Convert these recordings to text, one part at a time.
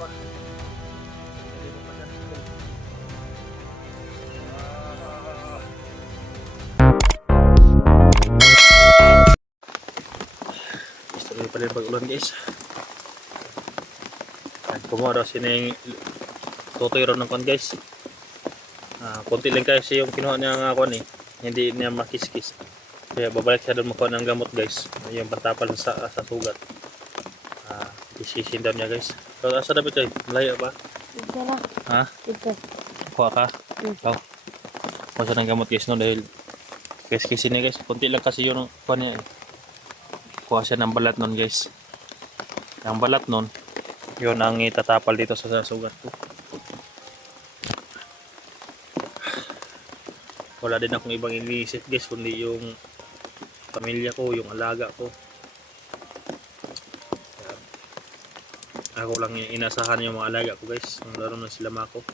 ba? Hindi mo pa dyan. Ah. Gusto rin pala yung pag-ulan guys. Kumuha daw siya ng tutoy ron ng kwan guys. Konti lang kasi yung kinuha niya nga kwan eh. Hindi niya makiskis. Kaya babalik siya doon makuha ng gamot guys. Yung pantapal sa sugat. Isisin daw niya guys. So, asa dapat kayo? Malayo ba? Ito na. Ha? Ito. Kuha ka? Ikaw. Kuha siya ng gamot guys no dahil kiskisin niya guys. Konti lang kasi yung kwan niya eh. Kuha siya ng balat nun guys. Ang balat nun yun ang itatapal dito sa sugat ko. Wala din akong ibang iniisip guys kundi yung pamilya ko, yung alaga ko. Ako lang yung inasahan yung mga alaga ko guys. Laro na sila Mako.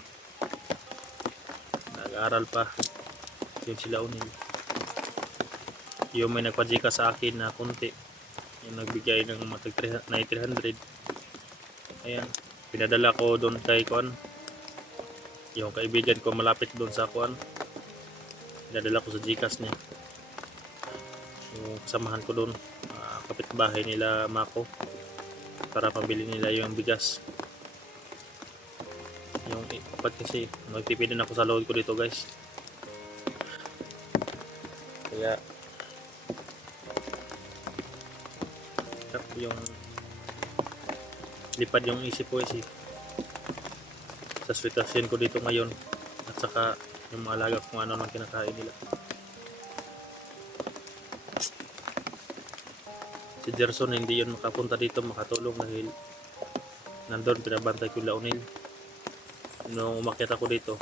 Nag-aaral pa. Yun sila Unil. Yung may nagpadjika sa akin na konti. Yung nagbigay ng matag 300. Ayan. Pinadala ko doon kay Kuan. Yung kaibigan ko malapit doon sa Kuan. Pinadala ko sa Gcash niya. Yung kasamahan ko doon. Kapitbahay nila Mako. Para pambili nila yung bigas. Yung ipat kasi nagtipid din ako sa load ko dito guys. Kaya yung lipad yung isip ko is sa sitwasyon ko dito ngayon at saka yung mga alaga kung ano nang kinakain nila. Si Gerson hindi yun makapunta dito makatulong dahil nandun pinabantay ko Launil. Nung umakyat ako dito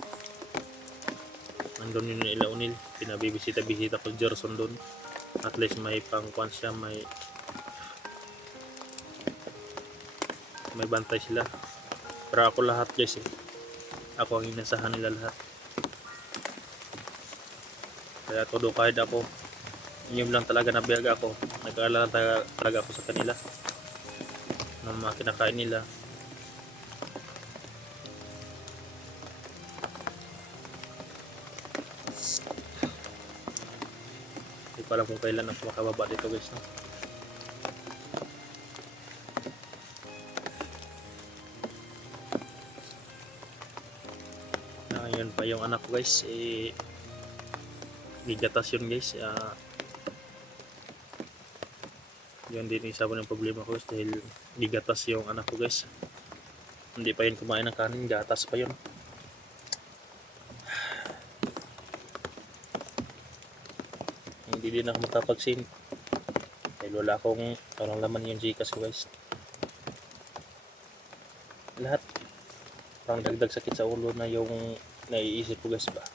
nandun yun yung Launil, pinabibisita-bisita ko si Gerson dun. At least may pangkuan siya, may bantay sila. Pero ako lahat guys eh. Ako ang inasahan nila lahat. Kaya todo kahit ako yun lang talaga nabiyaga ako. Nag-aalala talaga ako sa kanila ng mga kinakain nila. Hindi ko alam kung kailan ako makababa dito guys no? Yun pa yung anak ko guys gigatas yun guys. Yun din isa po ng problema ko guys dahil gigatas yung anak ko guys. Hindi pa yun kumain ng kanin, gatas pa yun. Hindi din ako makapagsin dahil wala akong walang laman yung Gcash ko guys. Lahat parang dagdag sakit sa ulo na yung naiisip ko guys ba.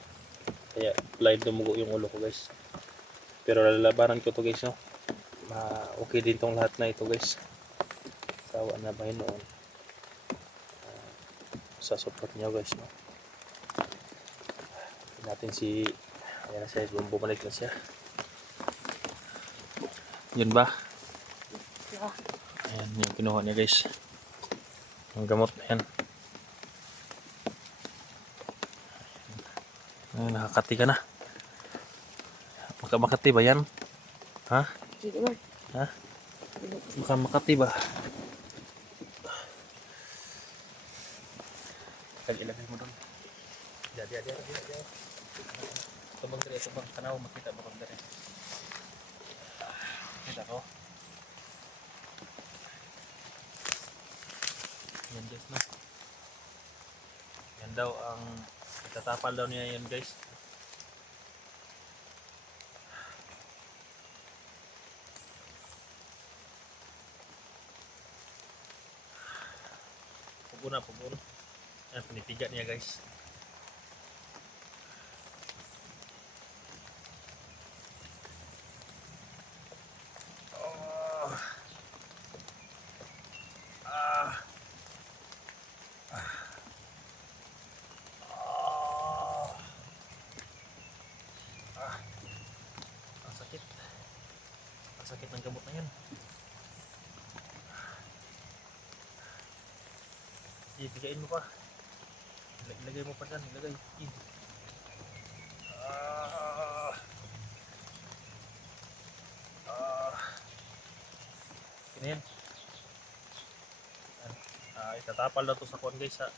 Kaya live dumugo yung ulo ko guys. Pero lalabanan ko to guys no. Okay din tong lahat na ito guys. Sawa na ba noon sa support niyo guys no. Natin si ayan na siya, bumalik na siya. Yun ba? Ayan yung kinuha niya guys. Ang gamot na yan. Nakakati ka na. Makati ba yan? Ha? Ha? Makati ba? Ilagay mo doon. Diyan. Tubang dari, tubang tanaw, makita ba kung dari? Kita ko. Yan guys na. Yan daw ang itatapal daw niya yan guys. Pupuna. Yan, pinitiga niya guys. Ang sakit ng gamot na yan. Ibigayin mo pa. Ilagay mo pa dyan. Ilagay. Ah, ah. Ganyan. Itatapal na to sa kuwan guys ha.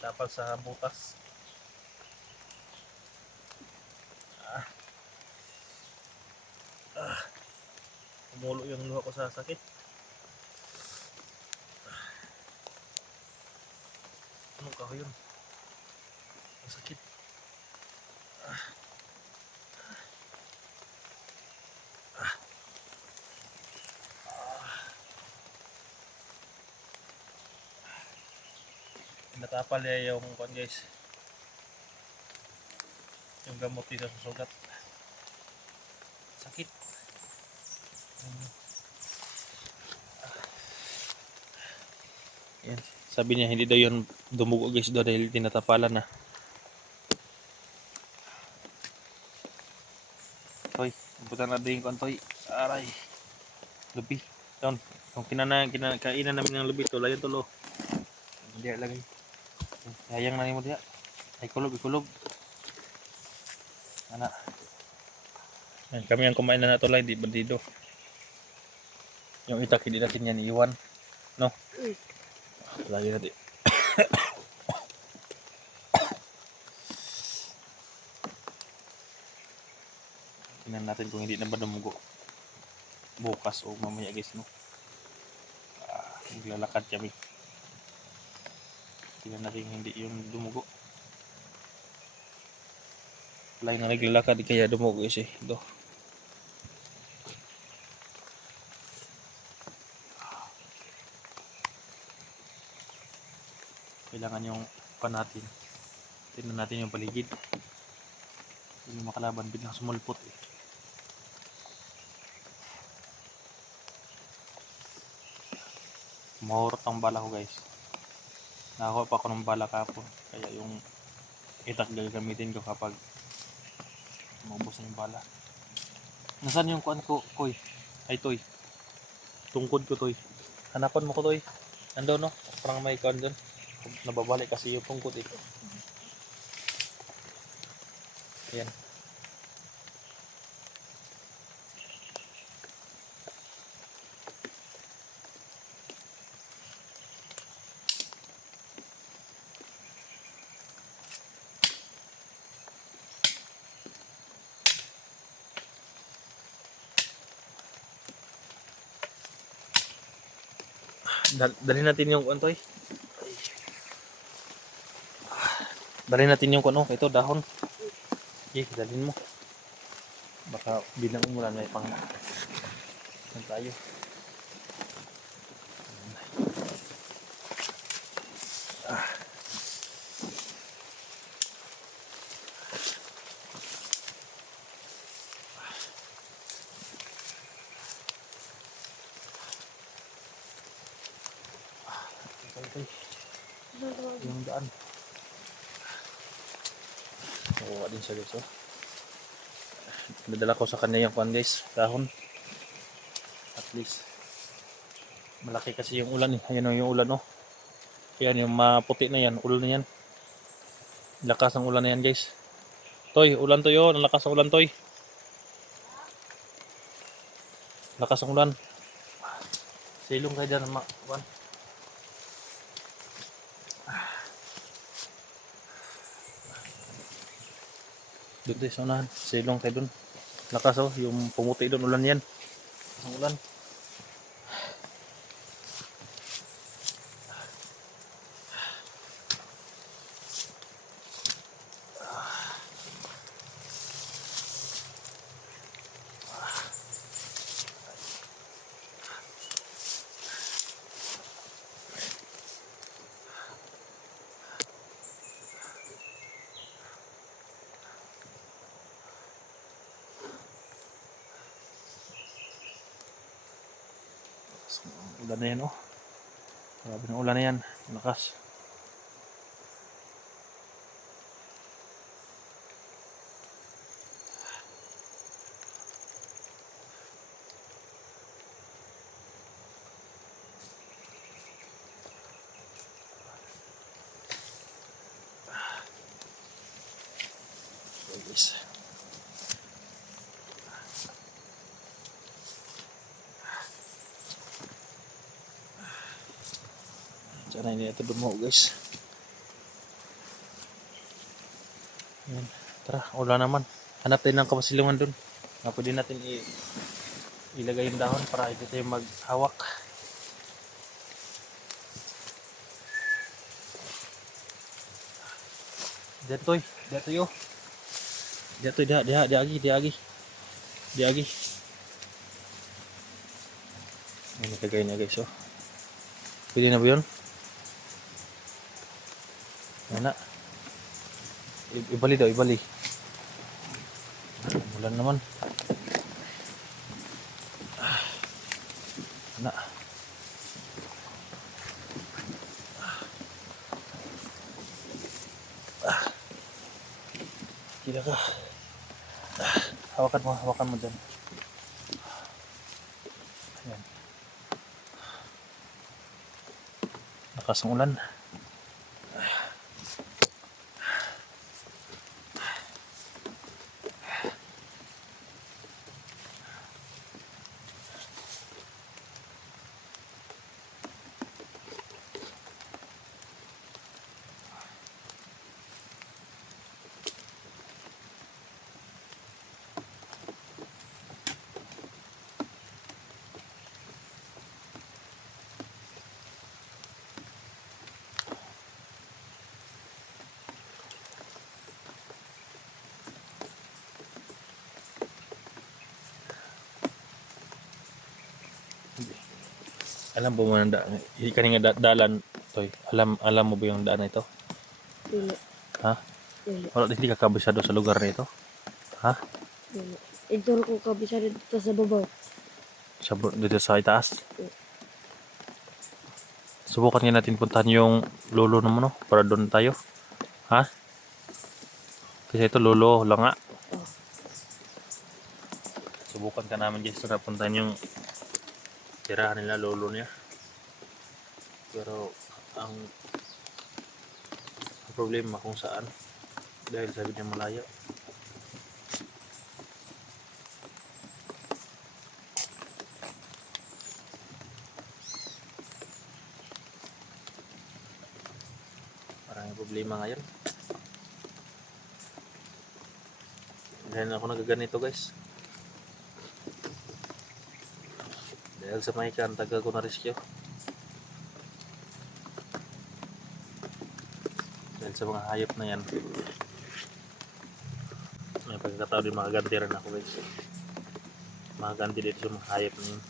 Itapal sa butas. Umulo yung luha ko sa sakit. Anong kahoy yun? Ang sakit. Natapal niya yung kuwan guys. Yung gamot dito sa sugat. Sakit. Yan. Sabi niya hindi daw yun dumugo guys daw dahil tinatapalan na. Toy, buta na din ko Toy. Aray. Lubi. Doon. Kung kainan namin ng lubi to, layon tulo. Hindi lagay. Sayang na mo diya. Ay kulob. Ana. Yan, kami ang kumain na nato lang di bandido. Yung itak hindi natin yan iiwan. No? Lagi natin. Tingnan natin kung hindi na ba dumugo. Bukas o mamaya guys no. Maglalakad kami. Tingnan natin hindi yung dumugo. Wala yung naglalakad kaya dumugo guys eh. Ito. Kailangan yung pan natin. Tingnan natin yung paligid. Yung makalaban biglang sumulpot eh. Mahurot ang bala ko guys. Nakakuha pa ako ng bala kapon. Kaya yung itak gagamitin ko kapag maubos na yung bala. Nasaan yung kuan ko, Koy? Ay, Toy. Tungkod ko, Toy. Hanapan mo ko, Toy. Ando, no? Parang may kuan doon. Nababalik kasi yung tungkod eh. Ayan. Dalhin natin yung kuan, Toy. Dalhin natin yung kuan, oh. Ito, dahon. Okay, dalhin mo. Baka bilang umulan may pang tayo. Yung daan. Nakuha din siya guys, oh. Nadala ko sa kanya yung kuan guys, dahon. At least malaki kasi yung ulan eh. Ayan o yung ulan oh. Ayan yung maputi na yan, ulan na yan. Lakas ng ulan na yan guys. Toy, ulan to yun. Lakas ng ulan, Toy. Lakas ng ulan. Silong kayo dyan, kuan. Doon tayo sa unahan. Silong kayo dun. Lakas oh, yung pumuti doon, ulan yan. Ang ulan. Ulan na yan oh. Grabe ng ulan na yan. Lakas. Sana hindi ito dumuho guys. Ayan. Tara, wala naman. Hanap tayo ng kapasilungan dun. Pwede natin ilagay yung dahon para hindi tayo maghawak. Detoy, detoy oh. Detoy, diagi. Ano kagaya niya guys oh. Pwede na ba yun? Yan na. Ibali daw, ibali. Mulan naman. Na. Gila ka. Hawakan mo dyan. Ayan. Lakas ng ulan. Alam mo ang daan? Kanina dalan, Toy. Alam mo ba yung daan na ito? Dili. Ha? Dili. Wala, hindi ka kabisado sa lugar na ito? Ha? Dili. Ito ko kabisado dito sa babaw. Dito sa itaas? Subukan nga natin puntahan yung lolo naman, no? Para doon tayo. Ha? Kasi ito lolo lang nga. Oh. Subukan ka namin guys na puntahan yung tirahan nila lolo niya. Pero ang problema kung saan dahil sabi niya malayo. Maraming problema ngayon. Dahil ako nagaganito guys. Dahil sa mahikan, tagal ko na rescue. Dahil sa mga hayop na yan. May pagkakataon din makaganti rin ako guys. Makaganti dito sa mga hayop na yun.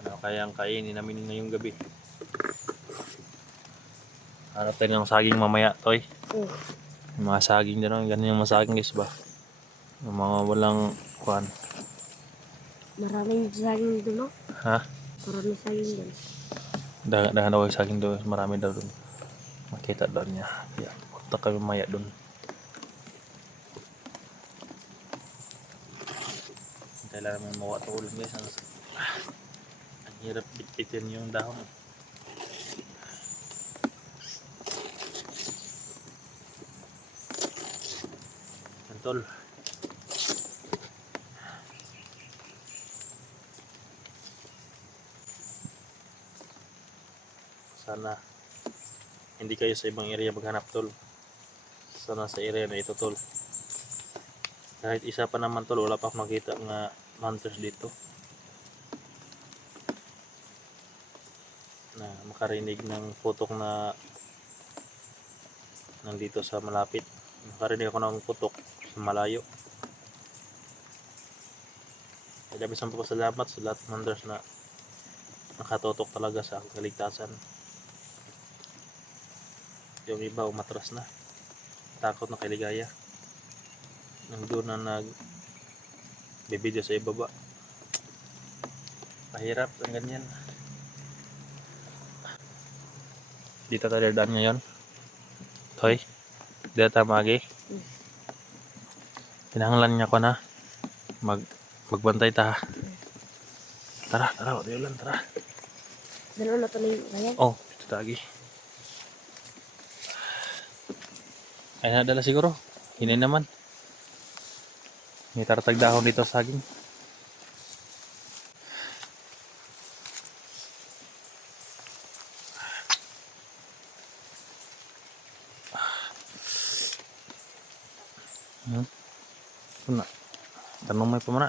Ano kayang kainin namin ngayong gabi? Hanap tayo ng saging mamaya, Toy. Yung mga saging dyan, ganun yung mga saging guys ba? Yung mga walang kuhan. Maraming saging doon, no? Ha? Maraming saging doon. Dahan daw yung saging doon, marami daw doon. Makita daw niya. Kaya punta kami mamaya doon. Kailangan naman mawa ito ulam guys. Ang hirap bitbitin yung dahon. Tol. Sana hindi kayo sa ibang area maghanap tol. Sana sa area na ito tol. Kahit isa pa naman tol, wala pa makita nga hunters dito. Na makarinig ng putok na nandito sa malapit. Makarinig ako ng putok sa malayo. Kaya bisan po salamat sa lahat ng hunters na nakatotok talaga sa aking kaligtasan. Yung iba umatras na, takot na kay Ligaya nang doon na nagbibideo sa ibaba. Pahirap ang ganyan. Dito tayo daan ngayon, Toy. Dito tayo magi. Pinahanglan niya ko na magbantay ta. Tara, wala ulan, tara. Dalawa na tuloy yung kaya. Oh, ito tagi. Ay nadala siguro. Hinay naman. May taratag dahon dito sa saging. Hmm. Ito na. Tanong may pamana.